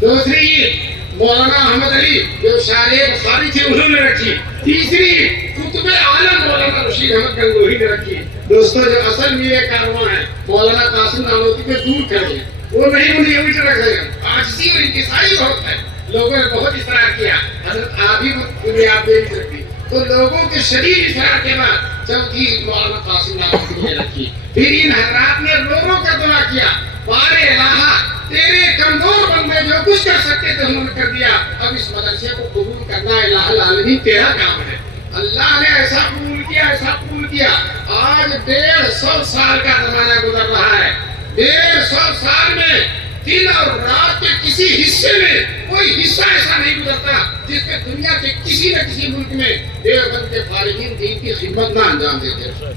دوسری عید مولانا احمد علی جو شارح بخاری تھے انہوں نے رکھی. تیسری قطب عالم مولانا رشید احمد گنگوہی نے رکھی. دوستو جو اصل میرے کارواں ہیں مولانا قاسم نانوتوی کے دور کھڑے ہیں وہ نہیں انہیں ابھی رکھ رہے ہیں. عاجزی اور انکساری بہت ہے. لوگوں نے بہت اصرار کیا حضرت آپ ہی آپ دے نہیں سکتی تو لوگوں کے شدید اصرار کے بعد چوتھی مولانا قاسم نانوتوی نے رکھی. پھر ان حضرات نے لوگوں کا دعا کیا بار الہ تیرے کمزور بندے جو کچھ کر سکتے تھے انہوں نے کر دیا. اب اس مدرسے کو قبول کرنا الہ العالمین تیرا کام ہے. اللہ نے ایسا قبول کیا ایسا قبول کیا. آج 150 سال کا زمانہ گزر رہا ہے. 150 سال میں دن اور رات کے کسی حصے میں کوئی حصہ ایسا نہیں گزرتا جس میں دنیا کے کسی نہ کسی ملک میں دیوبند کے فارغین دین کی خدمت نہ انجام دیتے.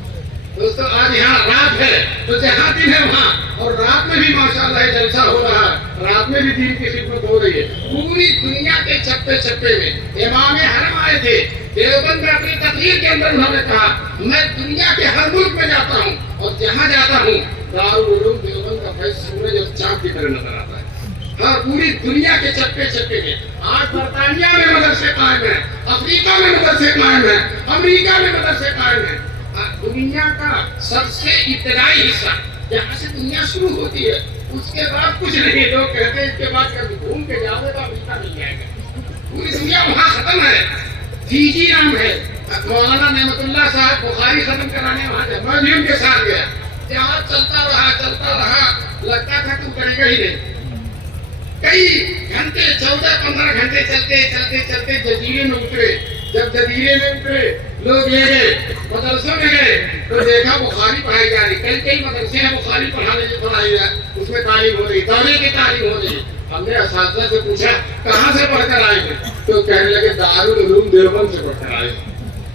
دوستو آج یہاں رات ہے تو جہاں دن ہے وہاں اور رات میں بھی ماشاءاللہ جلسہ ہو رہا ہے. رات میں بھی دین کی خدمت ہو رہی ہے. پوری دنیا کے چپے چپے میں امام حرم آئے تھے. دیوبند میں اپنی تقریر کے اندر انہوں نے کہا میں دنیا کے ہر ملک میں جاتا ہوں اور جہاں جاتا ہوں دارالعلوم دیوبند کا فیض سورج اور چاند کی طرح نظر آتا ہے. ہاں پوری دنیا کے چپے چپے میں آج برطانیہ میں مدرسے قائم ہیں, افریقہ میں مدرسے قائم ہیں, امریکہ میں مدرسے قائم ہیں. دنیا کا سب سے ابتدائی حصہ جہاں سے دنیا شروع ہوتی ہے اس کے بعد کچھ نہیں. لوگ کہتے ہیں اس کے بعد کبھی گھوم کے جاؤ گے تو امریکہ مل جائے گا. پوری دنیا وہاں ختم ہے. فیجی نام ہے. مولانا نعمت اللہ صاحب بخاری ختم کرانے وہاں جب میں بھی ان کے ساتھ گیا جہاں چلتا رہا لگتا تھا کہ اترے گا ہی نہیں. کئی گھنٹے 14-15 گھنٹے چلتے جزیرے میں اترے. جب جزیرے میں اترے لوگ یہ گئے مدرسوں میں گئے تو دیکھا بخاری پڑھائی جا رہی. کئی مدرسے ہیں بخاری پڑھائی ہے اس میں تعلیم ہو رہی دعوے کی تعلیم ہو رہی. ہم نے اساتذہ سے پوچھا کہاں سے پڑھ کر آئے ہیں تو کہنے لگے دارالعلوم دیوبند سے پڑھ کر آئے.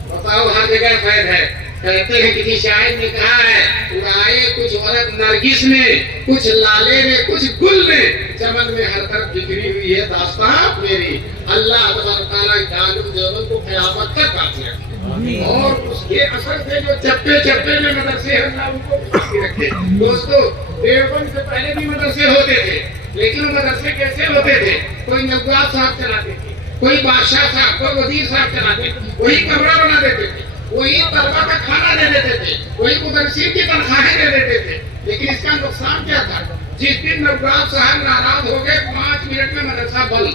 بتاؤ ہر جگہ فیض ہے. کہتے ہیں کسی شاعر نے کہا ہے اڑائے کچھ عورت نرگس میں کچھ لالے میں کچھ گل میں چمن میں ہر طرف بکھری ہوئی ہے داستان میری. اللہ تبارک تعالیٰ دارالعلوم دیوبند کو قیامت تک باقی رکھے اور اس کے اثر سے جو چپے میں مدرسے ہیں اللہ ان کو باقی رکھے. دوستو دیوبند سے پہلے بھی مدرسے ہوتے تھے لیکن وہ مدرسے کیسے ہوتے تھے؟ کوئی نواب صاحب چلاتے تھے, کوئی بادشاہ صاحب, کوئی وزیر صاحب چلاتے تھے, وہی کمرہ بنا دیتے تھے, وہی طلبہ کا کھانا دے دیتے تھے, وہی مدرسین کی تنخواہیں دے دیتے تھے. لیکن اس کا نقصان کیا تھا؟ جس دن نواب صاحب ناراض ہو گئے 5 منٹ میں مدرسہ بند,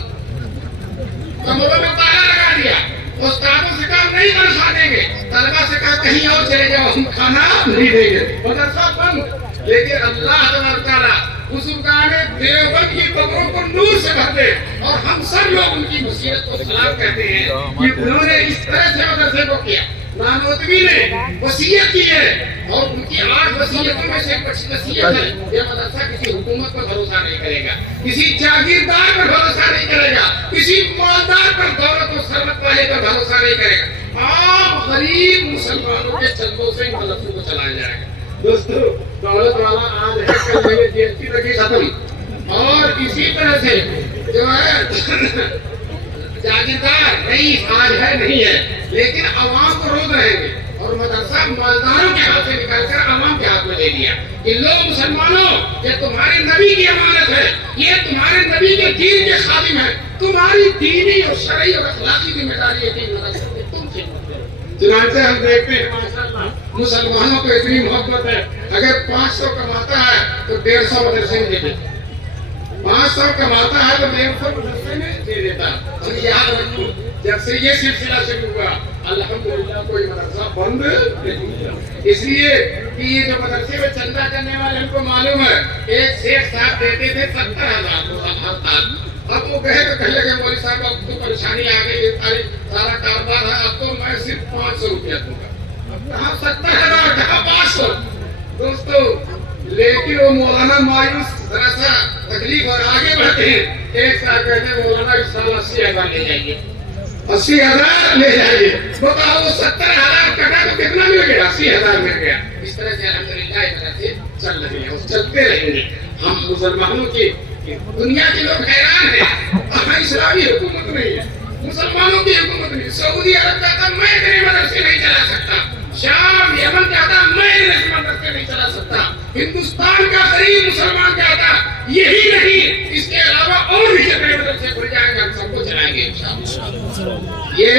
کمروں میں تالا لگا دیا. استادوں سے کہا نہیں تنخواہ دیں گے, طلبہ سے کہا کہیں اور چلے جاؤ ہم کھانا نہیں دیں گے, مدرسہ بند. لیکن اللہ تبارک تعالیٰ بزرگان دیوبند کی قبروں کو نور سے بھر دے اور ہم سب لوگ ان کی وصیت کو سلام کہتے ہیں کہ انہوں نے اس طرح سے مدرسے کو کیا. نانوتوی نے وصیت کی ہے اور ان کی 8 وصیتوں میں سے ایک وصیت ہے یہ مدرسہ کسی حکومت پر بھروسہ نہیں کرے گا, کسی جاگیردار پر بھروسہ نہیں کرے گا, کسی مالدار پر دولت و ثروت والے پر بھروسہ نہیں کرے گا. عام غریب مسلمانوں کے چندوں سے مدرسوں کو چلایا جائے گا. دوستو دولت والا آج ہے کل نہیں, جی ایس ٹی تک ہی ختم. اور اسی طرح سے جو ہے جاگیردار رئیس آج ہے نہیں ہے لیکن عوام کو روز رہیں گے اور مدرسہ مالداروں کے ہاتھ سے نکال کر عوام کے ہاتھ میں دے دیا کہ لوگ مسلمانوں یہ تمہارے نبی کی امانت ہے, یہ تمہارے نبی کے دین کے خادم ہے, تمہاری دینی اور شرعی اور اخلاقی ذمہ داری ہے کہ مدرسے میں تم سے چنانچہ ہم دیکھتے ہیں ماشاءاللہ مسلمانوں کو اتنی محبت ہے اگر 500 کماتا ہے تو 150 مدرسے میں دے دیتا, 500 کماتا ہے تو 150 مدرسے میں دے دیتا. اور یاد رکھو جب سے یہ سلسلہ شروع ہوا الحمدللہ کوئی مدرسہ بند نہیں ہوا. اس لیے کہ یہ جو مدرسے میں چندہ کرنے والے ہم کو معلوم ہے ایک شیخ صاحب دیتے تھے 70,000. اب وہ کہے تو کہنے لگے مولوی صاحب اب تو پریشانی آ گئی, سارا کاروبار ہے, اب تو میں صرف 500 روپیہ دوں گا. اب کہاں 70,000 کہاں 500. دوستو لیکن وہ مولانا مایوس ذرا سا تکلیف اور آگے بڑھتے ہیں. ایک صاحب کہتے ہیں مولانا اس سال 80,000 لے جائیے, 80,000 لے جائیے. بتاؤ وہ 70,000 کٹا تو کتنا مل گیا؟ 80,000 مل گیا. اس طرح سے الحمدللہ اس طرح سے چل رہے ہیں اور چلتے رہیں گے. ہم مسلمانوں کی دنیا کے لوگ حیران ہیں, ہمیں اسلامی حکومت نہیں ہے, مسلمانوں کی حکومت نہیں. سعودی عرب کہتا میں اتنے مدرسے نہیں چلا سکتا, شام یمن کہتا میں اتنے مدرسے نہیں چلا سکتا, ہندوستان کا غریب مسلمان کہتا یہی نہیں اس کے علاوہ اور گے انشاءاللہ۔ یہ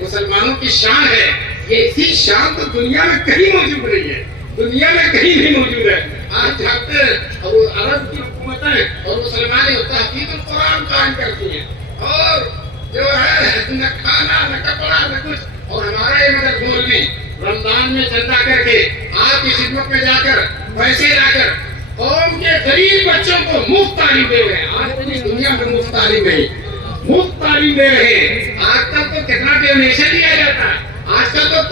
مسلمانوں کی شان ہے، یہ اسی شان تو دنیا میں کہیں موجود نہیں ہے، دنیا میں کہیں نہیں موجود ہے۔ آج جھاکتے اور وہ عرب کی حکومتیں اور مسلمان تحقیق القرآن قائم کرتی ہیں، اور جو ہے نہ کھانا نہ کپڑا نہ کچھ، اور ہمارا یہ مگر مولوی رمضان میں چندہ کر کے آپ کی خدمت میں جا کر پیسے لا کر قوم کے غریب بچوں کو مفت تعلیم دے رہے ہیں۔ آج پوری دنیا میں مفت تعلیم نہیں، مفت تعلیم دے رہے ہیں۔ آج تک تو کتنا ڈونیشن دیا جاتا ہے، آج کل تو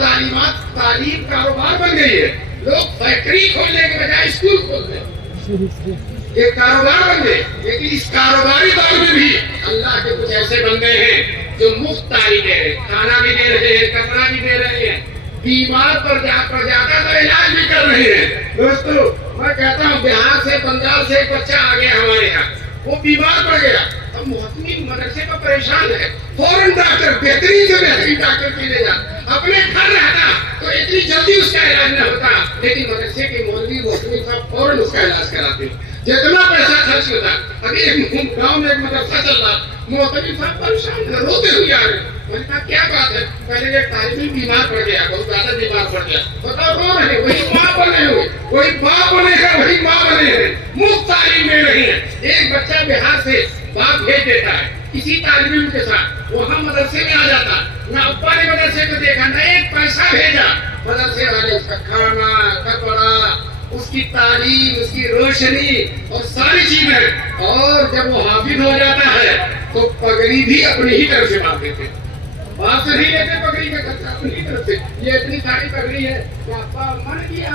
تعلیم کاروبار بن گئی ہے۔ لوگ فیکٹری کھولنے کے بجائے اسکول کھولتے ہیں، یہ کاروبار بن گئے۔ لیکن اس کاروباری دور میں بھی اللہ کے کچھ ایسے بندے ہیں جو مفت تعلیم دے رہے ہیں، کھانا بھی دے رہے ہیں، کپڑا بھی دے رہے ہیں، بیمار پر جا کر تو علاج بھی کر رہے ہیں۔ دوستو میں کہتا ہوں بہار سے پنجاب سے ایک بچہ آ گیا ہمارے یہاں، وہ بیمار پڑ گیا، اب محتمین مدرسے کا پریشان ہے، فوراً ڈاکٹر بہترین سے بہترین ڈاکٹر کے لے جا، اپنے گھر رہتا تو اتنی جلدی اس کا علاج نہ ہوتا، لیکن مدرسے کے مولوی محتمین صاحب فوراً اس کا علاج کراتے ہیں۔ جتنا پیسہ خرچ ہوتا، ابھی ایک گاؤں میں ایک مدرسہ چل رہا، محتمین صاحب پریشان ہے، روتے ہوئے آ رہے۔ میں نے کہا کیا بات ہے؟ پہلے ایک طالب علم بیمار پڑ گیا، بہت زیادہ بیمار پڑ گیا، بتاؤ کون ہے؟ وہی ماں بنے ہوئے، وہی باپ بنے ہیں، وہی ماں بنے ہیں، مفت تعلیم دے رہی ہیں۔ ایک بچہ بہار سے باپ بھیج دیتا ہے کسی طالب علم کے ساتھ، وہاں مدرسے میں آ جاتا، نہ ابا نے مدرسے کو دیکھا نہ ایک پیسہ بھیجا، مدرسے والے اس کا کھانا کپڑا اس کی تعلیم اس کی روشنی اور ساری چیزیں، اور جب وہ حافظ ہو جاتا ہے تو پگڑی بھی اپنی ہی طرف سے باندھ دیتے، باپ سے نہیں لیتے پگڑی کا خرچہ اپنی طرف سے۔ یہ اتنی ساری پگڑی ہے کہ ابا اما نے دیا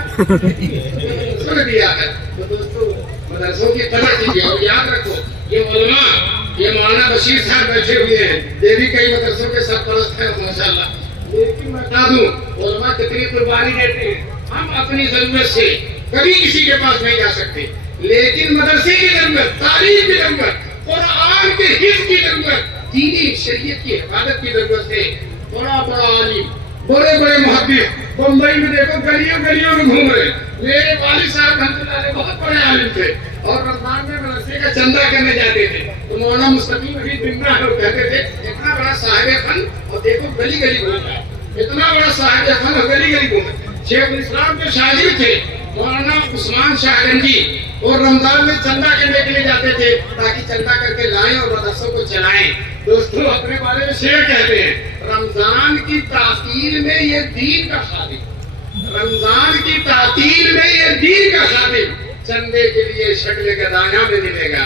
ہے۔ تو دوستو مدرسوں کی قدر کیجیے اور یاد رکھو یہ علماء، یہ مولانا بشیر صاحب بیٹھے ہوئے ہیں، یہ بھی کئی مدرسوں کے سرپرست ہیں ماشاءاللہ، لیکن میں بتا دوں علماء کتنی قربانی دیتے ہیں۔ ہم اپنی ضرورت سے کبھی کسی کے پاس نہیں جا سکتے، لیکن مدرسے کی ضرورت، تعلیم کی ضرورت، قرآن کے حفظ کی ضرورت، دینی شریعت کی حفاظت کی ضرورت ہے۔ بڑا بڑا عالم، بڑے بڑے محدث بمبئی میں دیکھو گلیوں گلیوں میں گھوم رہے۔ میرے والد صاحب رحمۃ اللہ علیہ بہت بڑے عالم تھے اور رمضان میں مدرسے کا چندہ کرنے جاتے تھے تو مولانا مستقیم علی بمرا لوگ کہتے تھے اتنا بڑا صاحب فن اور دیکھو گلی گلی گھوم رہا ہے، اتنا بڑا صاحب فن اور گلی گلی گھوم رہا ہے۔ شیخ الاسلام کے شاگرد تھے مولانا عثمان شاہ گنجی، اور رمضان میں چندہ کرنے کے لیے جاتے تھے تاکہ چندہ کر کے لائیں اور مدرسوں کو چلائیں۔ دوستوں اپنے بارے میں شعر کہتے ہیں رمضان کی تعطیل میں یہ دین کا خادم، رمضان کی تعطیل میں یہ دین کا خادم، چندے کے لیے شکل گدایا میں ملے گا۔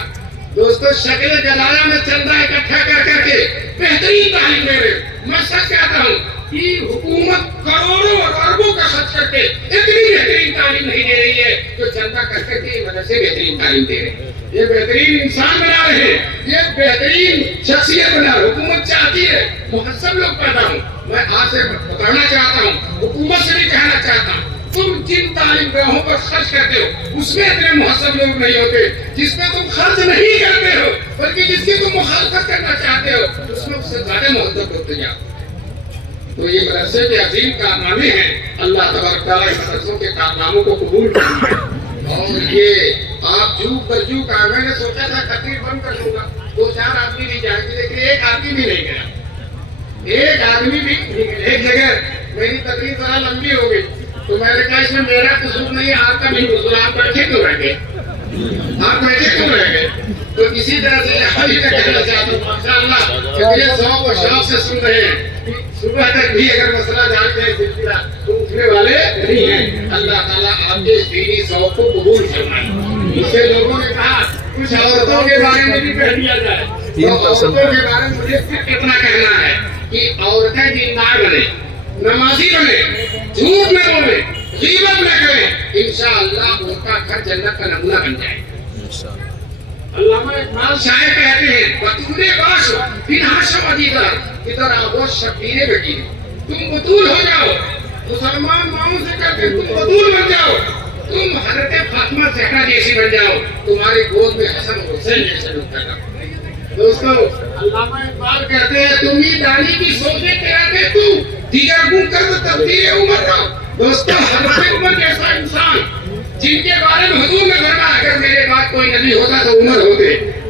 دوستوں شکل گدایا میں چندہ اکٹھا کر کر کے بہترین تعلیم دے رہے۔ میں سچ کہتا ہوں کہ حکومت کروڑوں اور اربوں کا خرچ کر کے اتنی بہترین تعلیم نہیں دے رہی ہے جو چندہ کر کر کے مدرسے بہترین تعلیم دے رہے ہیں۔ یہ بہترین انسان بنا رہے ہیں، یہ بہترین شخصیت بنا رہے۔ حکومت چاہتی ہے مہذب لوگ پیدا ہوں۔ میں آپ سے بتانا چاہتا ہوں، حکومت سے بھی کہنا چاہتا ہوں، تم جن تعلیم گاہوں پر خرچ کرتے ہو اس میں اتنے مہذب لوگ نہیں ہوتے، جس میں تم خرچ نہیں کرتے ہو بلکہ جس کی تم مخالفت کرنا چاہتے ہو اس میں اس سے زیادہ مہذب ہوتے جاؤ۔ تو یہ مدرسے کے عظیم کارنامے ہیں، اللہ تبارک تعالیٰ مدرسوں کے کارناموں کو قبول کریں۔ اور یہ آپ جو پر جو کہا، میں نے سوچا تھا تقریر بند کر لوں گا، 2-4 آدمی بھی جائیں گے، لیکن ایک آدمی بھی نہیں گیا، ایک آدمی بھی نہیں گیا۔ ایک جگہ میری تقریر ذرا لمبی ہو گئی تو میں نے کہا اس میں میرا قصور نہیں، آپ کا بھی قصور، آپ بیٹھے کیوں رہ گئے، آپ بیٹھے کیوں رہ گئے؟ تو کسی طرح سے حاجی کا کہنا چاہتا ہوں ماشاءاللہ یہ سب و شوق سے سن رہے ہیں، صبح تک بھی اگر مسئلہ جانتے ہیں سلسلہ تو اٹھنے والے نہیں ہیں۔ اللہ تعالیٰ آپ کے دینی شوق کو قبول فرمائے۔ اس سے لوگوں نے کہا کچھ عورتوں کے بارے میں بھی کہہ دیا جائے، تو عورتوں کے بارے میں مجھے صرف اتنا کہنا ہے کہ عورتیں دیندار بنے، نمازی بنے، جھوٹ نہ بولے، غیبت نہ کریں، انشاءاللہ ان کا گھر جنت کا نمونہ بن جائے۔ علامہ اقبال شاعر کہتے ہیں بطور باش بن ہاشم عزیزہ ادھر آو شبیر بیٹی، تم بطول ہو جاؤ، مسلمان ماؤں سے کر کے تم بطول بن جاؤ، تم حضرت فاطمہ زہرا جیسی بن جاؤ، تمہاری گود میں حسن حسین جیسے لوگ پیدا ہو۔ دوستو علامہ اقبال کہتے ہیں تم ہی دانی کی سوچے تیرا دے تو دیگر گم کر تبدیل عمر کا۔ دوستو حضرت عمر جیسا انسان جن کے بارے میں حضور نے فرمایا اگر میرے بعد کوئی نبی ہوتا تو عمر ہوتے۔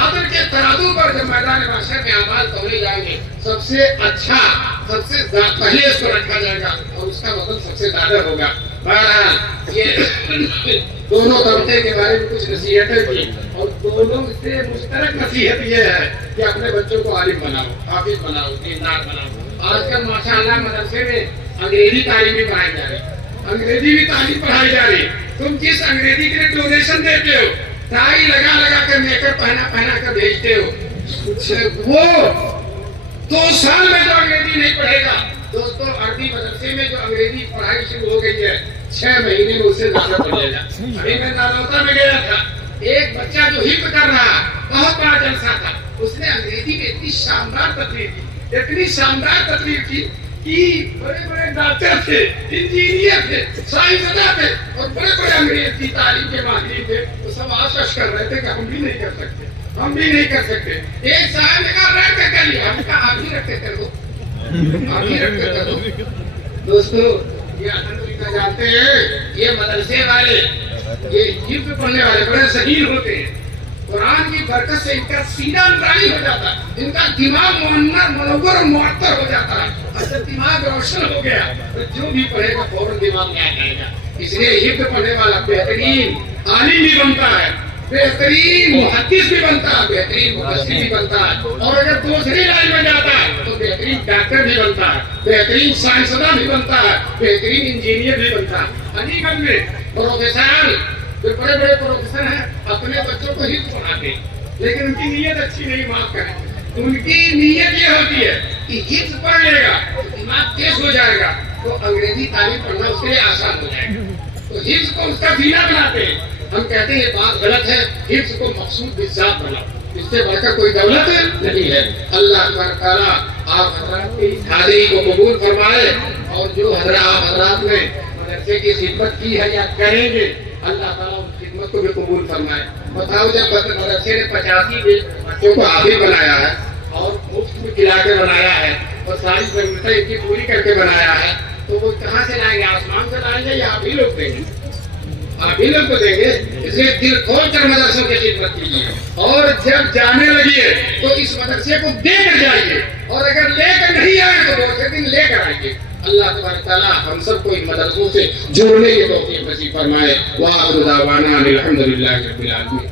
عدل کے ترازو پر جب میدان محشر میں اعمال تولے جائیں گے، سب سے اچھا، سب سے پہلے اس کو رکھا جائے گا اور اس کا وزن سب سے زیادہ ہوگا۔ بہرحال یہ دونوں طبقے کے بارے میں کچھ نصیحتیں کی، اور دونوں سے مشترک نصیحت یہ ہے کہ اپنے بچوں کو عالم بناؤ، حافظ بناؤ، دیندار بناؤ۔ آج کل ماشاءاللہ مدرسے میں انگریزی تعلیم بھی پڑھائی جا رہی، انگریزی بھی تعلیم پڑھائی جا رہی۔ تم جس انگریزی کے لیے ڈونیشن دیتے ہو، ٹائی لگا لگا کر میک اپ پہنا کر بھیجتے ہو، وہ 2 سال میں جو انگریزی نہیں پڑھے گا، دوستوں عربی مدرسے میں جو انگریزی پڑھائی شروع ہو گئی ہے، 6 مہینے میں اس سے زیادہ پڑھے گا۔ ابھی میں نالوتا میں گیا تھا، ایک بچہ جو حفظ کر رہا، بہت بڑا جلسہ تھا، اس نے انگریزی میں اتنی شاندار تقریر کی، اتنی شاندار تقریر کی کہ بڑے بڑے ڈاکٹر تھے، انجینئر تھے، سائنسداں تھے اور بڑے بڑے انگریز کی تعلیم کے ماہرین تھے، وہ سب آشش کر رہے تھے کہ ہم بھی نہیں کر سکتے، ہم بھی نہیں کر سکتے۔ ایک صاحب نے کہا رکھ کے کریے، ہم نے کہا آپ ہی رکھ کے کرو، آپ ہی رکھ کے کرو۔ دوستو یہ الحمدللہ جانتے ہیں، یہ مدرسے والے، یہ حفظ پڑھنے والے بڑے ذہین ہوتے ہیں، قرآن کی برکت سے ان کا سینہ نورانی ہو جاتا ہے، ان کا دماغ منور اور معطر ہو جاتا ہے، اور جب دماغ روشن ہو گیا تو جو بھی پڑھے گا فوراً دماغ میں آ جائے گا۔ اس لیے حفظ پڑھنے والا بہترین عالم بھی بنتا ہے، بہترین محدث بھی بنتا ہے، بہترین مفسر بھی بنتا ہے، اور اگر دوسری لائن میں جاتا ہے تو بہترین ڈاکٹر بھی بنتا ہے، بہترین سائنسداں بھی بنتا ہے، بہترین انجینئر بھی بنتا ہے۔ علی گڑھ میں پروفیسر، جو بڑے بڑے پروفیسر ہیں، اپنے بچوں کو حفظ پڑھاتے ہیں، لیکن ان کی نیت اچھی نہیں، معاف کریں، ان کی نیت یہ ہوتی ہے کہ حفظ پڑھ لے گا تو دماغ تیز ہو جائے گا تو انگریزی تعلیم پڑھنا اس کے لیے آسان ہو جائے گا، تو حفظ کو اس کا زینہ بناتے ہیں۔ ہم کہتے ہیں یہ بات غلط ہے، حفظ کو مقصود بالذات بناؤ، اس سے بڑھ کر کوئی دولت نہیں ہے۔ اللہ تعالیٰ آپ حضرات کی حاضری کو قبول فرمائے، اور جو آپ حضرات نے مدرسے کی خدمت کی ہے یا کریں گے، اللہ تعالیٰ ان خدمت کو بھی قبول فرمائے۔ بتاؤ جب مدرسے نے 85 بچوں کو حافظ بنایا ہے اور مفت میں کھلا کے بنایا ہے اور ساری ضرورتیں ان کی پوری کر کے بنایا ہے، تو وہ کہاں سے لائیں گے؟ آسمان سے لائیں گے یا آپ ہی لوگ دیں گے؟ آپ ہی لوگ کو دیں گے۔ اس لیے دل کھول کر مدرسوں کی خدمت کیجیے، اور جب جانے لگیے تو اس مدرسے کو دے کر جائیے، اور اگر لے کر نہیں آئے تو دوسرے دن لے کر آئیے۔ اللہ تبارک تعالیٰ ہم سب کو ان مدرسوں سے جوڑنے کی توفیق نصیب فرمائے۔ وآخر دعوانا الحمدللہ رب العالمین۔